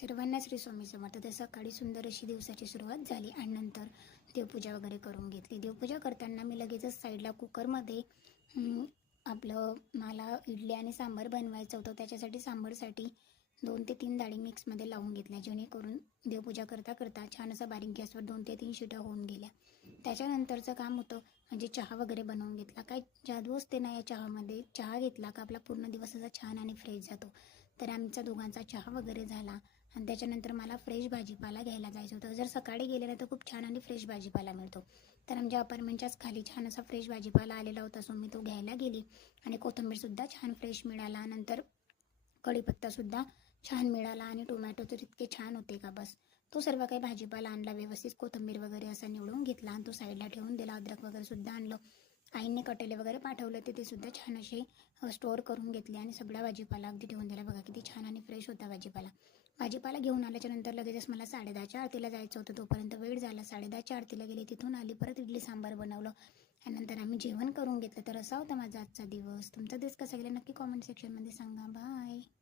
सर्वांना श्री स्वामी समर्थ. तर सकाळी सुंदर अशी दिवसाची सुरुवात झाली आणि नंतर देवपूजा वगैरे करून घेतली. देवपूजा करताना मी लगेचच साईडला कुकरमध्ये आपलं मला इडली आणि सांबार बनवायचं होतं. त्याच्यासाठी सांबारसाठी 2 ते 3 डाळी मिक्समध्ये लावून घेतल्या, जेणेकरून देवपूजा करता करता छान असा बारीक गॅसवर 2 ते 3 शिट्या होऊन गेल्या. त्याच्यानंतरचं काम होतं म्हणजे चहा वगैरे बनवून घेतला. काय जादू असते ना या चहामध्ये. चहा घेतला का आपला पूर्ण दिवस असा छान आणि फ्रेश जातो. तर आमचा दोघांचा चहा वगैरे झाला आणि त्याच्यानंतर मला फ्रेश भाजीपाला घ्यायला जायचं होतं. जर सकाळी गेलेलं तर खूप छान आणि फ्रेश भाजीपाला मिळतो. तर आमच्या अपार्टमेंटच्याच खाली छान असा फ्रेश भाजीपाला आलेला होता, सो मी तो घ्यायला गेली आणि कोथिंबीरसुद्धा छान फ्रेश मिळाला. नंतर कढीपत्तासुद्धा छान मिळाला आणि टोमॅटो तर इतके छान होते का बस. तो सर्व काही भाजीपाला आणला, व्यवस्थित कोथिंबीर वगैरे असा निवडून घेतला आणि तो साईडला ठेवून दिला. अद्रक वगैरे सुद्धा आणलं. आईने कटेले वगैरे पाठवले ते सुद्धा छान असे स्टोअर करून घेतले आणि सगळा भाजीपाला अगदी ठेवून दिला. बघा किती छान आणि फ्रेश होता भाजीपाला घेऊन आल्याच्या नंतर लगेचच मला 10:30च्या आरतीला जायचं होतं. तोपर्यंत वेळ झाला. 10:30च्या आरतीला गेले, तिथून आली, परत इडली सांबार बनवलं आणि नंतर आम्ही जेवण करून घेतलं. तर असा होता माझा आजचा दिवस. तुमचा दिवस कसा गेला नक्की कॉमेंट सेक्शनमध्ये सांगा. बाय.